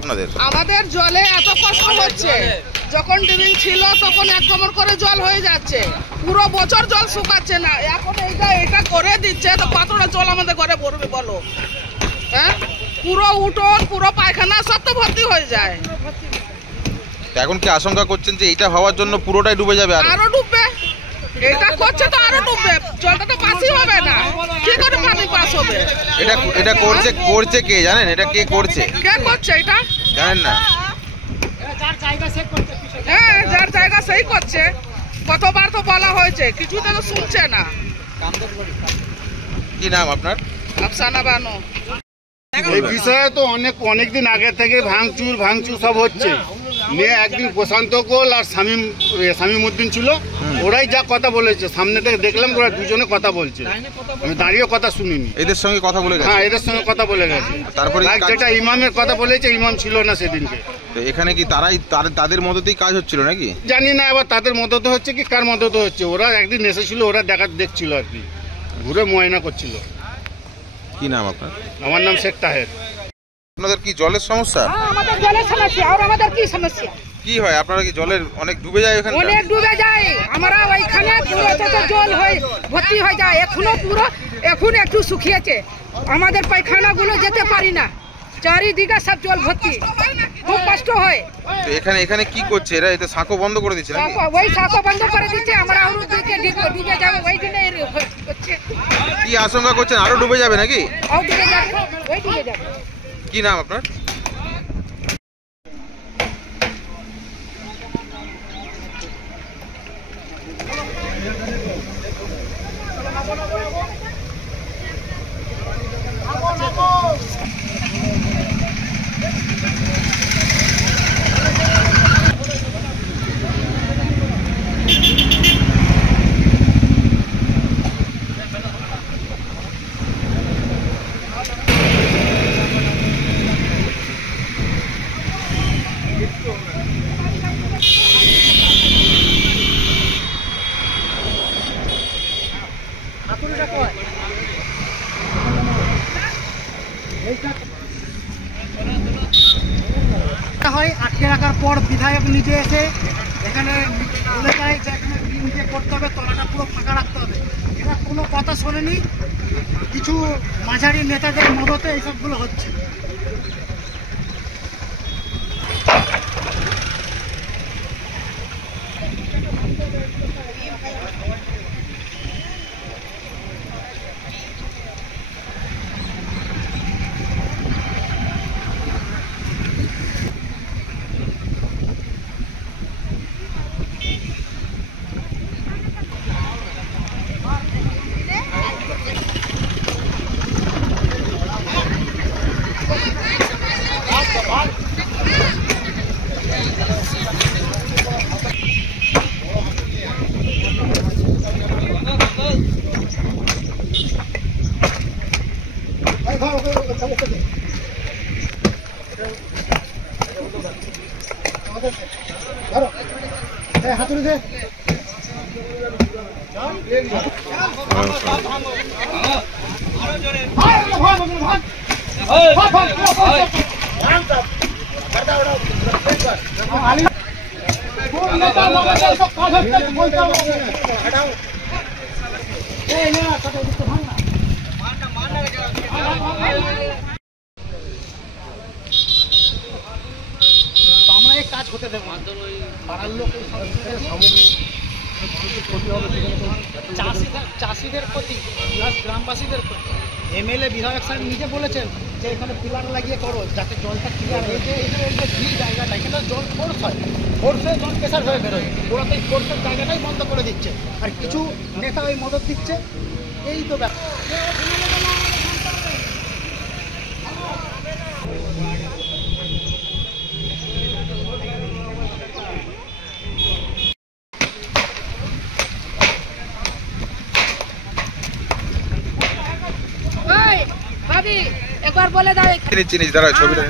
আপনাদের? আমাদের জলে এত কষ্ট হচ্ছে, যখন ডিবিং ছিল তখন 1 কোমর করে জল হয়ে যাচ্ছে, পুরো বছর জল শুকাচ্ছে না। এখন এটা করে দিচ্ছে তো কতটা জল আমাদের ঘরে ভরবে বলো? হ্যাঁ, পুরো উঠোন পুরো পায়খানা সব তো ভর্তি হয়ে যায়। এখন কি আশঙ্কা করছেন যে এটা হওয়ার জন্য পুরোটাই ডুবে যাবে? আরো ডুববে, এটা করছে তো আরো ডুববে, জলটা তো পাসই হবে না, কি করে পানি পাস হবে? এটা করছে কে জানেন? এটা কে করছে? কে করছে এটা জানেন না? হ্যাঁ, যার জায়গা সেই করছে। কতবার তো বলা হয়েছে, কিছুতে তো শুনছে না। কি নাম আপনার? আফসানা বানু। এই বিষয়ে তো অনেক দিন আগে থেকে ভাঙচুর সব হচ্ছে। নিয়ে একদিন প্রশান্ত কোল আর শামীমউদ্দিন ছিল, ওরাই যা কথা বলেছে সামনে থেকে দেখলাম, ওরা দুজনে কথা বলছে, আমি দাঁড়িয়ে কথা শুনিনি। এদের সঙ্গে কথা বলে গেছে? হ্যাঁ, এদের সঙ্গে কথা বলে গেছে। তারপরে যেটা ইমামের কথা বলেছে, ইমাম ছিল না সেদিনকে। এখানে কি তাদের মদতেই কাজ হচ্ছিল নাকি? জানি না, এবার তাদের মদত হচ্ছে কি কার মদত হচ্ছে। ওরা একদিন এসেছিল, ওরা দেখছিল আর কি, ঘুরে মুআয়না করছিল। কি নাম আপনার? আমার নাম শেখ তাহের। আপনাদের কি জলের সমস্যা? আমাদের জলের সমস্যা। আর আমাদের কি সমস্যা? কি হয়, আপনারা কি জলের অনেক ডুবে যায়? ওখানে অনেক ডুবে যায়, আমরা ওইখানে পুরো জল হয়ে ভর্তি হয়ে যায়। এখন একটু শুকিয়েছে, আমাদের পায়খানাগুলো যেতে পারি না, চারিদিকে সব জল ভর্তি, খুব কষ্ট হয়। এখানে কি করছে এরা? এটা সাঁকো বন্ধ করে দিচ্ছে নাকি? ওই সাঁকো বন্ধ করে দিচ্ছে, আমরা ডুবে যাবে, ওই জন্য হচ্ছে। কি আশঙ্কা করছেন আরো ডুবে যাবে নাকি? ডুবে যাবে, ওই ডুবে যাবে। কি নাম আপনার? হয় আটকে রাখার পর বিধায়ক নিজে এসে এখানে বলে যায় যে এখানে ডিম দিয়ে করতে হবে, তলাটা পুরো ফাঁকা রাখতে হবে। এরা কোনো কথা শোনেনি, কিছু মাঝারি নেতাদের মদতে এইসবগুলো হচ্ছে। হাতুড়ি দে। আমরা এই কাজ হতে দেবো, পাড়ার লোক চাষিদের প্রতি প্লাস গ্রামবাসীদের প্রতি এমএলএ বিধায়ক সাহেব নিজে বলেছেন যে এখানে পিলার লাগিয়ে করো যাতে জলটা ক্লিয়ার হয়ে যায়। এই যে ভিড় জায়গাটা, এখানে জল ফোর্স হয়, ফোর্সে জল প্রেশার হয়ে বেরোয়, ওরা তো এই ফোর্সের জায়গাটাই বন্ধ করে দিচ্ছে, আর কিছু নেতা ওই মদত দিচ্ছে। এই তো ব্যাপার। একবার বলে দাও চিনিস দাঁড়া ছবিটা।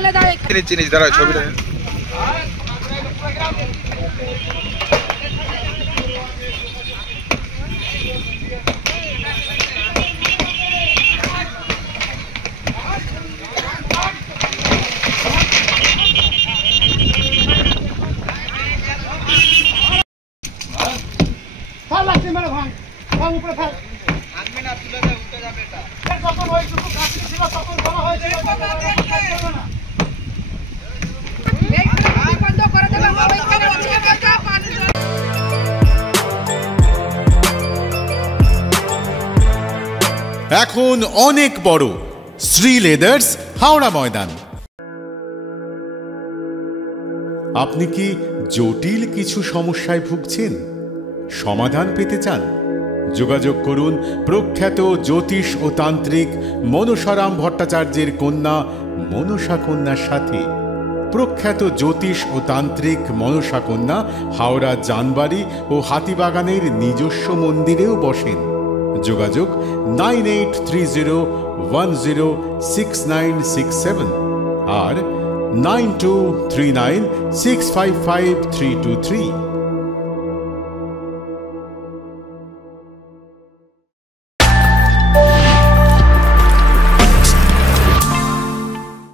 বলে দেয় চিনিস দাঁড়া ছবিটা থাক লাগছে মেরে ভাঙ ভাঙ উপরে থাক যখন ওইটুকু কাছে ছিল তখন বলা হয়েছিল না বন্ধ করে দেবে আমার ওইখানে পানি জল এখন অনেক বড় শ্রী লেদার্স হাওড়া ময়দান। আপনি কি জটিল কিছু সমস্যায় ভুগছেন, সমাধান পেতে চান? যোগাযোগ করুন প্রখ্যাত জ্যোতিষ ও তান্ত্রিক মনসারাম ভট্টাচার্যের কন্যা মনসা কন্যার সাথে। প্রখ্যাত জ্যোতিষ ও তান্ত্রিক মনসা কন্যা হাওড়া জানবাড়ি ও হাতিবাগানের নিজস্ব মন্দিরেও বসেন। যোগাযোগ 9830106967 আর 9239655323।